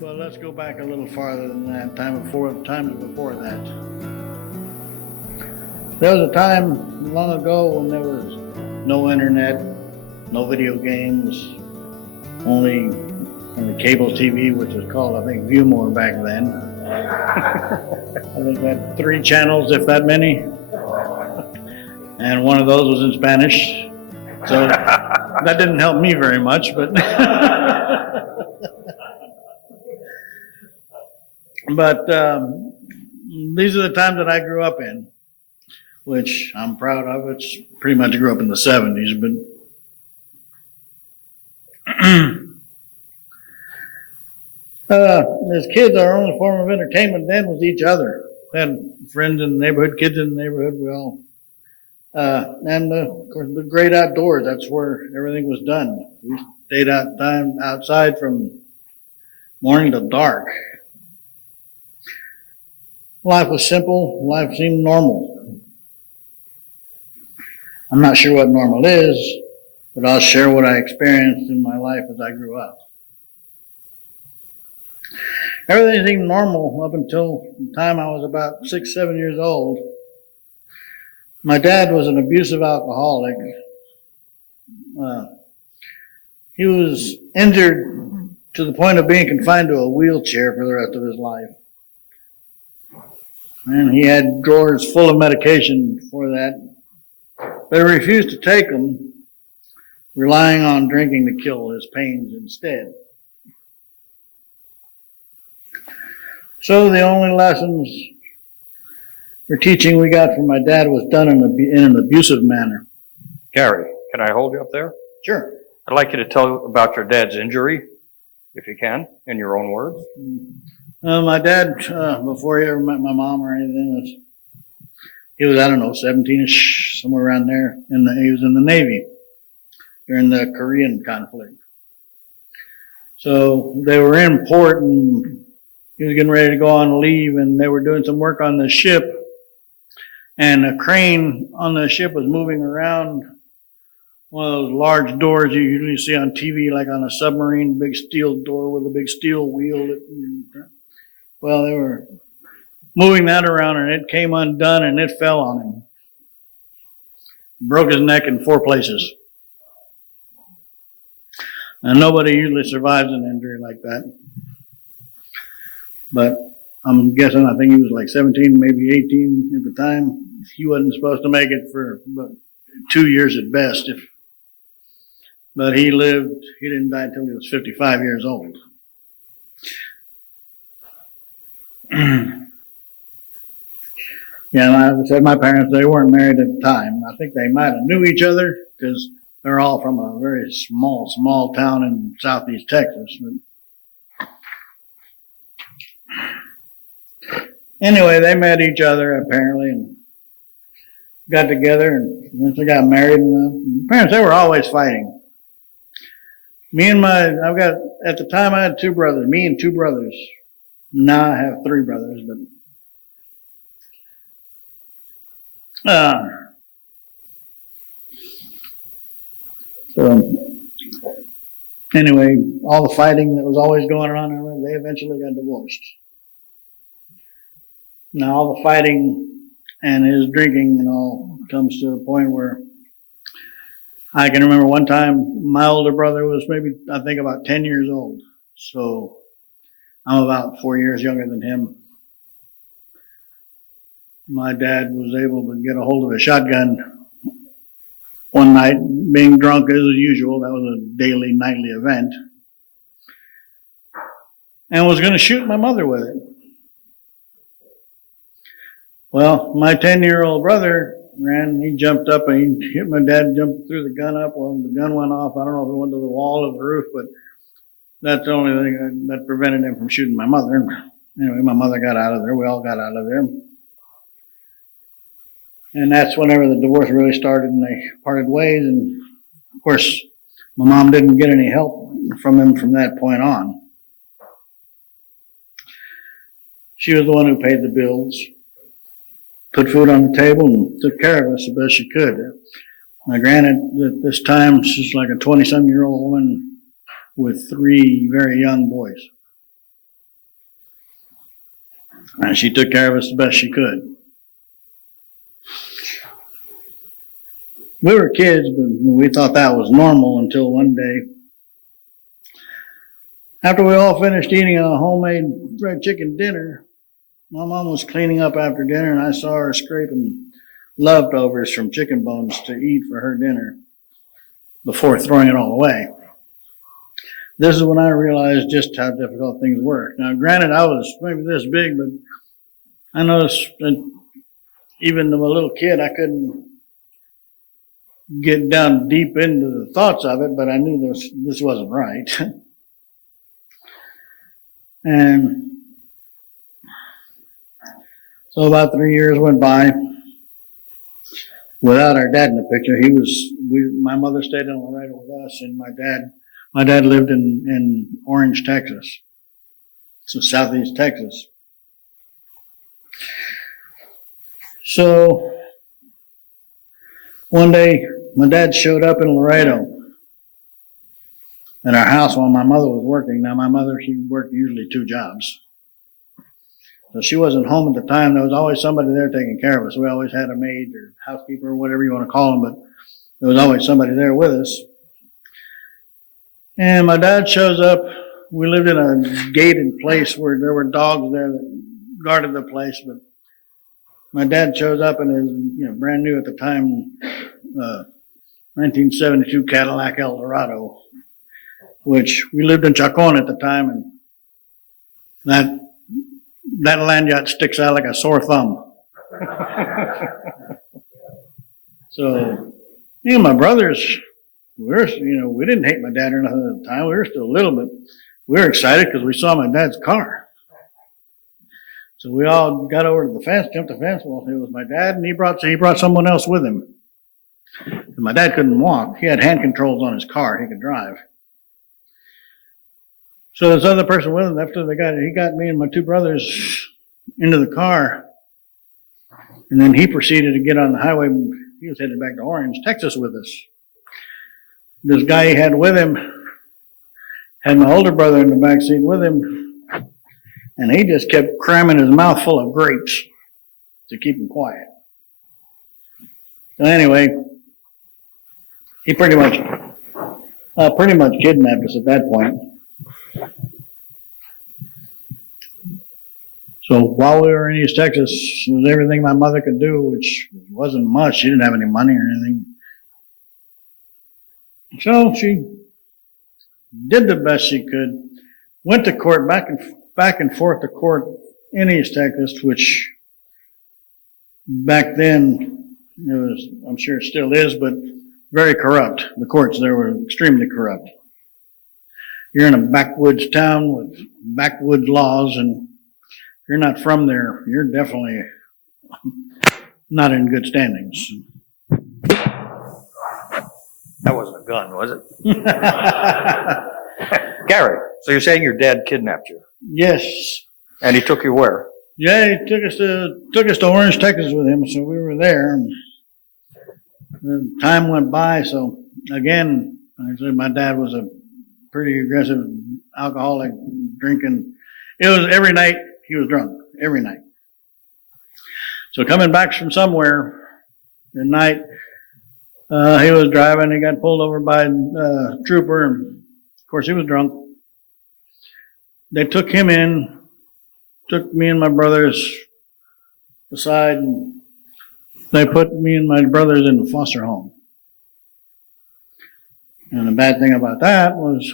Well, let's go back a little farther than that, times before that. There was a time long ago when there was no internet, no video games, only cable TV, which was called, I think, Viewmore back then. I think that 3 channels, if that many. And one of those was in Spanish. So that didn't help me very much, but but these are the times that I grew up in, which I'm proud of. It's pretty much grew up in the 70s, but as kids, our only form of entertainment then was each other. We had friends in the neighborhood, kids in the neighborhood, we all, and of course the great outdoors, that's where everything was done. We stayed outside from morning to dark. Life was simple, life seemed normal. I'm not sure what normal is, but I'll share what I experienced in my life as I grew up. Everything seemed normal up until the time I was about 6, 7 years old. My dad was an abusive alcoholic. He was injured to the point of being confined to a wheelchair for the rest of his life. And he had drawers full of medication for that, but he refused to take them, relying on drinking to kill his pains instead. So the only lessons or teaching we got from my dad was done in an abusive manner. Gary, can I hold you up there? Sure. I'd like you to tell about your dad's injury, if you can, in your own words. My dad, before he ever met my mom or anything, he was, I don't know, 17-ish, somewhere around there. He was in the Navy during the Korean conflict. So they were in port and he was getting ready to go on leave, and they were doing some work on the ship, and a crane on the ship was moving around one of those large doors you usually see on TV, like on a submarine, big steel door with a big steel wheel. Well, they were moving that around, and it came undone, and it fell on him. Broke his neck in 4 places. And nobody usually survives an injury like that. But I'm guessing, I think he was like 17, maybe 18 at the time. He wasn't supposed to make it for about 2 years at best. But he lived, he didn't die until he was 55 years old. Yeah, like I said, my parents, they weren't married at the time. I think they might have knew each other because they're all from a very small town in southeast Texas. But anyway, they met each other apparently and got together, and once they got married, and parents, they were always fighting. At the time I had 2 brothers, me and 2 brothers. Now I have 3 brothers, but so anyway, all the fighting that was always going on, they eventually got divorced. Now all the fighting and his drinking and all comes to a point where I can remember one time my older brother was maybe, I think, about 10 years old. So I'm about 4 years younger than him. My dad was able to get a hold of a shotgun one night, being drunk as usual. That was a daily, nightly event. And was going to shoot my mother with it. Well, my 10-year-old brother ran, he jumped up and he hit my dad, jumped threw the gun up. Well, the gun went off. I don't know if it went to the wall or the roof, but that's the only thing that prevented him from shooting my mother. Anyway, my mother got out of there. We all got out of there. And that's whenever the divorce really started and they parted ways. And of course, my mom didn't get any help from him from that point on. She was the one who paid the bills, put food on the table, and took care of us the best she could. Now, granted, at this time, she's like a 20-some-year-old woman with 3 very young boys. And she took care of us the best she could. We were kids, but we thought that was normal until one day, after we all finished eating a homemade fried chicken dinner, my mom was cleaning up after dinner, and I saw her scraping leftovers from chicken bones to eat for her dinner before throwing it all away. This is when I realized just how difficult things were. Now, granted, I was maybe this big, but I noticed that even as a little kid, I couldn't get down deep into the thoughts of it, but I knew this wasn't right. And so about 3 years went by without our dad in the picture. My mother stayed in Laredo with us, and my dad lived in Orange, Texas. So southeast Texas. So one day, my dad showed up in Laredo at our house while my mother was working. Now, my mother, she worked usually 2 jobs. So she wasn't home at the time. There was always somebody there taking care of us. We always had a maid or housekeeper or whatever you want to call them, but there was always somebody there with us. And my dad shows up. We lived in a gated place where there were dogs there that guarded the place, but my dad shows up in his, brand new at the time, 1972 Cadillac Eldorado, which we lived in Chacon at the time, and that land yacht sticks out like a sore thumb. So, me and my brothers, we didn't hate my dad or nothing at the time. We were still little, but we were excited because we saw my dad's car. So we all got over to the fence, jumped the fence. Well, it was my dad, and he brought someone else with him. And my dad couldn't walk. He had hand controls on his car. He could drive. So this other person with him, after he got me and my 2 brothers into the car, and then he proceeded to get on the highway. He was headed back to Orange, Texas with us. This guy he had with him had my older brother in the back seat with him, and he just kept cramming his mouth full of grapes to keep him quiet. So anyway, he pretty much kidnapped us at that point. So while we were in East Texas, it was everything my mother could do, which wasn't much. She didn't have any money or anything. So she did the best she could, went to court, back and forth to court in East Texas, which back then, it was, I'm sure it still is, but very corrupt. The courts there were extremely corrupt. You're in a backwoods town with backwoods laws, and if you're not from there, you're definitely not in good standings. That wasn't a gun, was it? Gary, so you're saying your dad kidnapped you? Yes. And he took you where? Yeah, he took us to Orange, Texas with him, so we were there. And the time went by, so again, like I said, my dad was a pretty aggressive alcoholic, drinking. It was every night he was drunk, every night. So coming back from somewhere at night, he was driving, he got pulled over by a trooper, and of course he was drunk. They took him in, took me and my brothers aside, and they put me and my brothers in the foster home. And the bad thing about that was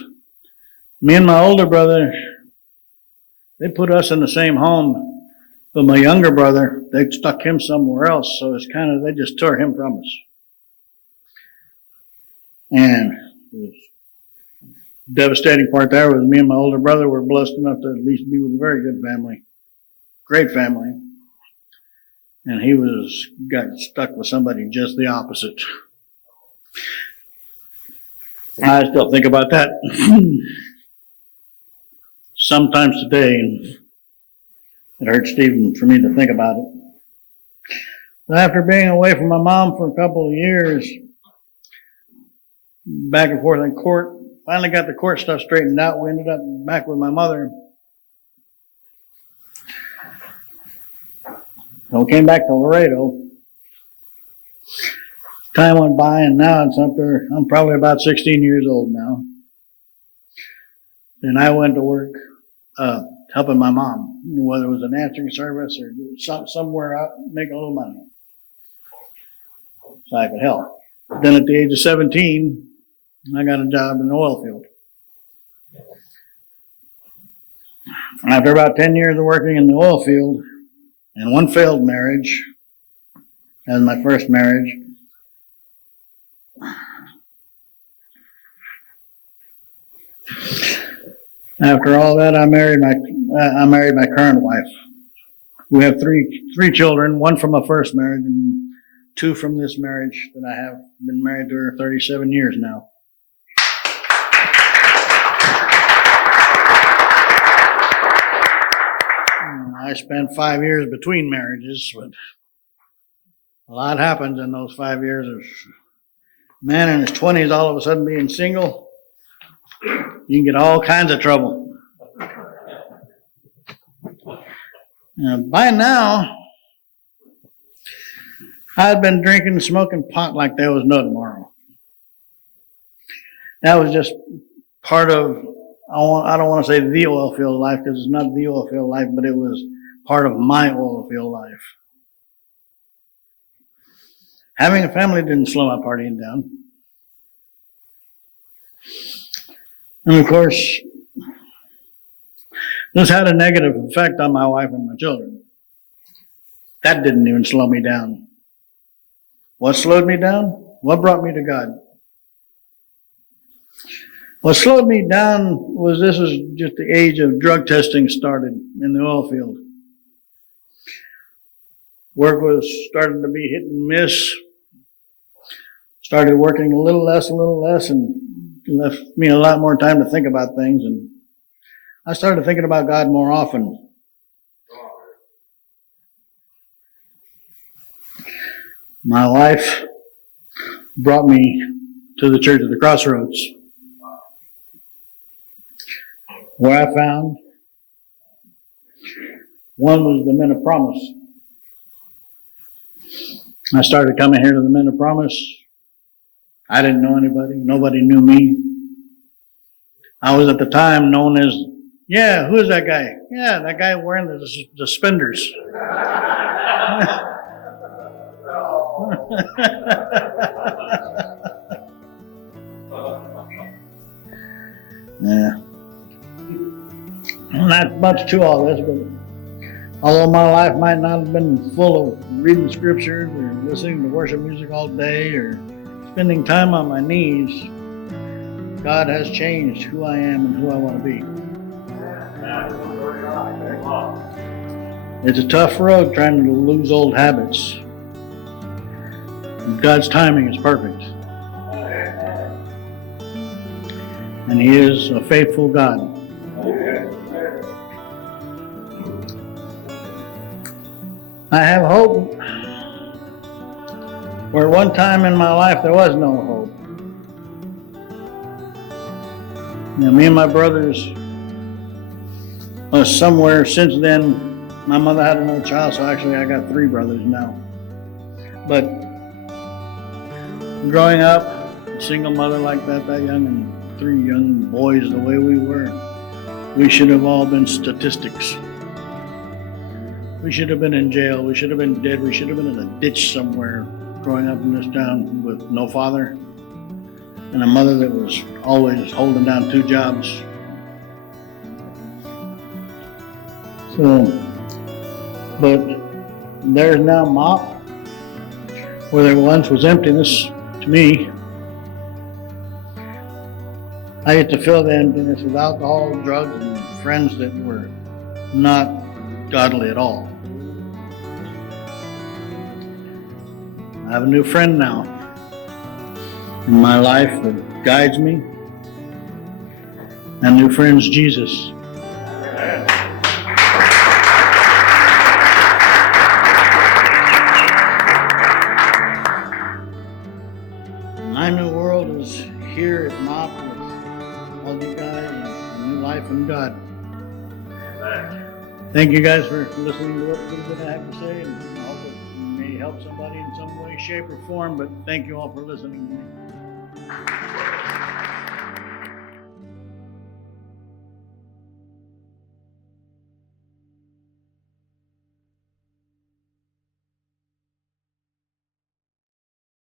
me and my older brother, they put us in the same home, but my younger brother, they stuck him somewhere else, so it's kind of, they just tore him from us. And the devastating part there was me and my older brother were blessed enough to at least be with a very good family, great family. And he got stuck with somebody just the opposite. I still think about that sometimes today, and it hurts even for me to think about it. But after being away from my mom for a couple of years, back and forth in court, finally got the court stuff straightened out. We ended up back with my mother. So we came back to Laredo. Time went by, and now it's up there. I'm probably about 16 years old now. And I went to work helping my mom, whether it was an answering service or somewhere out making a little money, so I could help. Then at the age of 17, I got a job in the oil field. After about 10 years of working in the oil field and one failed marriage, as my first marriage, after all that, I married my current wife. We have three children, one from my first marriage and two from this marriage that I have. Been married to her 37 years now. I spent 5 years between marriages, but a lot happens in those 5 years. A man in his 20s all of a sudden being single, you can get all kinds of trouble. By now, I'd been drinking and smoking pot like there was no tomorrow. That was just part of, I don't want to say the oil field life, because it's not the oil field life, but it was part of my oil field life. Having a family didn't slow my partying down. And of course, this had a negative effect on my wife and my children. That didn't even slow me down. What slowed me down? What brought me to God? What slowed me down was this is just the age of drug testing started in the oil field. Work was starting to be hit and miss. Started working a little less, and left me a lot more time to think about things. And I started thinking about God more often. My wife brought me to the Church of the Crossroads, where I found one was the Men of Promise. I started coming here to the Men of Promise. I didn't know anybody. Nobody knew me. I was at the time known as, yeah, who is that guy? Yeah, that guy wearing the suspenders. Yeah. Not much to all this, but although my life might not have been full of reading scriptures or listening to worship music all day or spending time on my knees, God has changed who I am and who I want to be. It's a tough road trying to lose old habits. God's timing is perfect. And He is a faithful God. I have hope where one time in my life there was no hope. Now, me and my brothers, somewhere since then, my mother had another child, so actually I got 3 brothers now. But growing up, a single mother like that young, and 3 young boys the way we were, we should have all been statistics. We should have been in jail. We should have been dead. We should have been in a ditch somewhere growing up in this town with no father and a mother that was always holding down 2 jobs. So, but there's now MOP, where there once was emptiness to me. I get to fill the emptiness with alcohol, drugs, and friends that were not godly at all. I have a new friend now in my life that guides me. And new friend's Jesus. My new world is here at MOP with all you guys and a new life in God. Thank you guys for listening to what I have to say. help somebody in some way, shape, or form, but thank you all for listening to me.